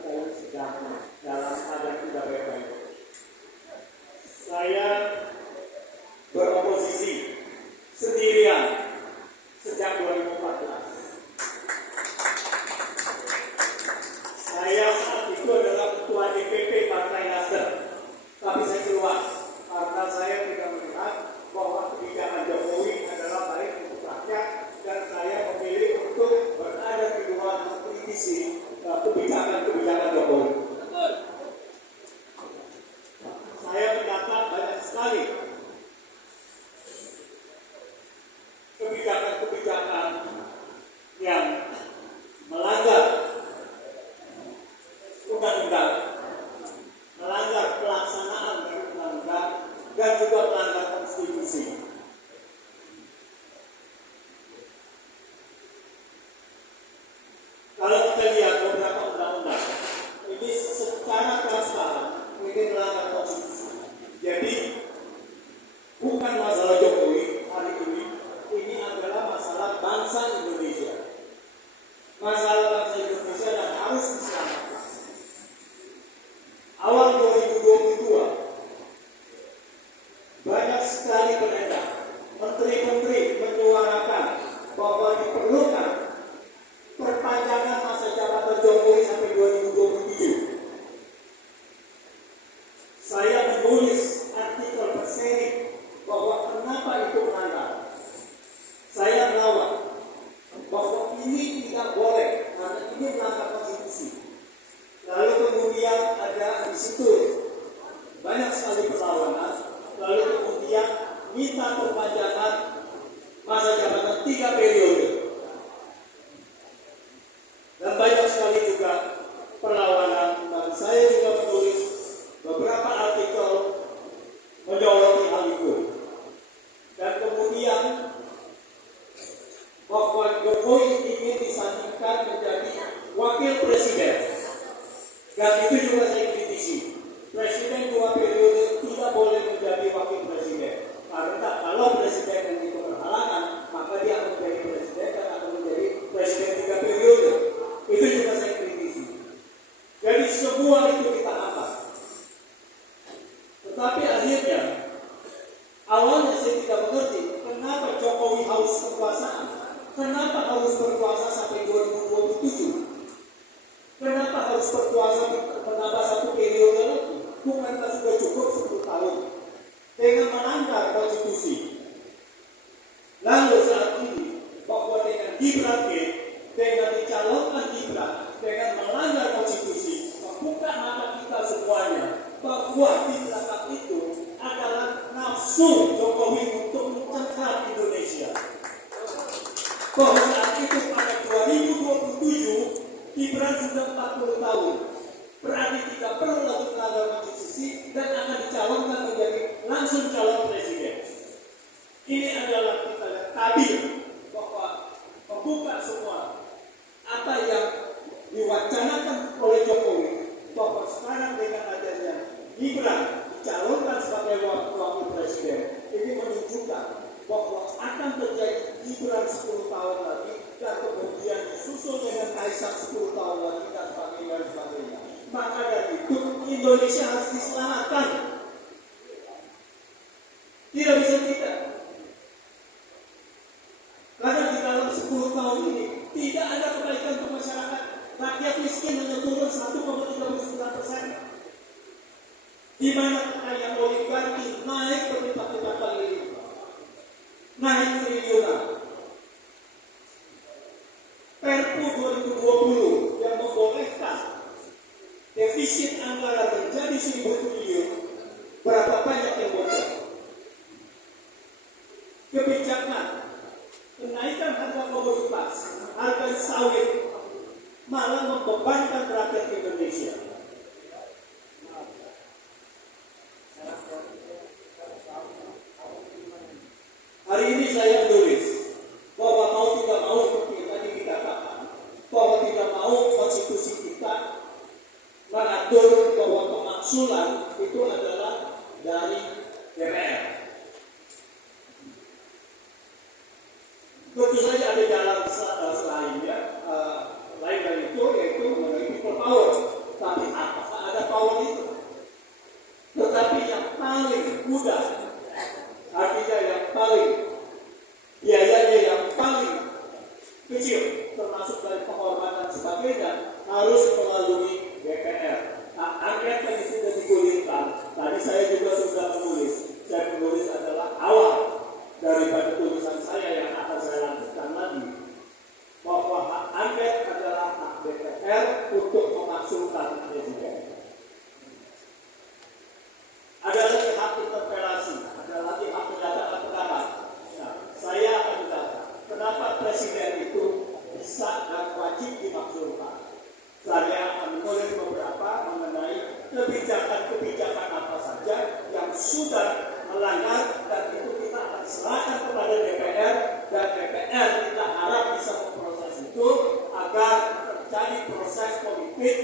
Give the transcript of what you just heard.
kita sedang dalam keadaan tidak baik-baik. Saya beroposisi sendirian sejak 2014. Saya saat itu adalah ketua DPP Partai Nasdem, tapi saya keluar karena saya tidak melihat bahwa kebijakan Jokowi adalah baik untuk rakyat, dan saya memilih untuk berada di luar mengkritisi kebijakan Jokowi. Saya mendapat banyak sekali kebijakan-kebijakan yang melanggar undang-undang, melanggar pelaksanaan dari undang-undang, dan juga melanggar konstitusi. Kalau kita lihat beberapa undang-undang, ini secara transparan ini melanggar konstitusi. Jadi bukan masalah Jokowi hari ini adalah masalah bangsa Indonesia. Masalah bangsa Indonesia dan harus diselamatkan. Awal 2022 banyak sekali beredar, menteri-menteri menyuarakan bahwa diperlukan perpanjangan masa jabatan Jokowi sampai 2027. Saya menulis artikel berseri bahwa kenapa itu melanggar. Saya melawan bahwa ini tidak boleh karena ini melanggar konstitusi. Lalu kemudian ada di situ banyak sekali perlawanan. Lalu kemudian minta perpanjangan masa jabatan 3 periode. Dan banyak sekali juga perlawanan. Dan saya juga menulis beberapa artikel menyoroti hal itu. Dan kemudian bahwa Jokowi ingin disandingkan menjadi wakil presiden. Dan itu juga saya kritisi. Presiden 2 periode tidak boleh menjadi wakil presiden. Karena kalau presiden yang itu berhalangan, maka dia akan menjadi presiden dan akan menjadi presiden 3 periode. Itu juga saya kritisi. Jadi semua itu kita angkat. Tetapi akhirnya, awalnya saya tidak mengerti kenapa Jokowi harus kekuasaan. Kenapa harus berkuasa sampai 2027? Kenapa harus berkuasa menambah 1 periode lagi? Bukankah sudah cukup 10 tahun? Dengan melanggar konstitusi. Lalu saat ini, bahwa dengan Gibran dengan dicalonkan Gibran, dengan melanggar konstitusi, membuka mata kita semuanya bahwa di belakang itu adalah nafsu Jokowi untuk mencengkram Indonesia. Bahwa saat itu pada 2027 Gibran sudah 40 tahun, berarti tidak perlu lagi melanggar konstitusi dan akan dicalonkan menjadi langsung calon presiden. Ini adalah kita lihat tabir bahwa membuka semua apa yang diwacanakan oleh Jokowi, bahwa sekarang dengan adanya Gibran dicalonkan sebagai wakil presiden, ini menunjukkan bahwa akan terjadi Gibran 10 tahun lagi, dan kemudian disusul dengan Kaisang 10 tahun lagi, dan sebagainya. Maka dari itu Indonesia harus diselamatkan. Tidak bisa tidak. Karena di dalam 10 tahun ini tidak ada kebaikan untuk masyarakat. Rakyat miskin hanya turun 1,39%. Di mana kekayaan oligarki naik berlipat-lipat kali lipat. Naik triliunan. Perpu 2020 yang membolehkan defisit anggaran menjadi 1.000 triliun, berapa banyak yang bocor? Kebijakan kenaikan harga komoditas, harga sawit malah membebankan rakyat Indonesia. Hari ini saya tulis bahwa mau tidak mau seperti yang tadi dikatakan, bahwa tidak mau konstitusi kita mengatur bahwa pemaksulan itu adalah dari DPR. Tentu saja ada jalan selainnya, lain dari itu yaitu mengenai people power. harus melalui DPR. Nah, angket tadi sudah digulirkan. Tadi saya juga sudah menulis. Saya menulis adalah awal daripada tulisan saya yang akan saya lanjutkan lagi. Bahwa hak angket adalah hak DPR untuk memakzulkan presiden. Ada lagi hak interpelasi, ada lagi hak menyatakan pendapat. Nah, saya akan berkata, kenapa presiden itu bisa dan wajib dimakzulkan? Saya akan menulis beberapa mengenai kebijakan-kebijakan apa saja yang sudah melanggar, dan itu kita akan serahkan kepada DPR, dan DPR kita harap bisa memproses itu agar terjadi proses politik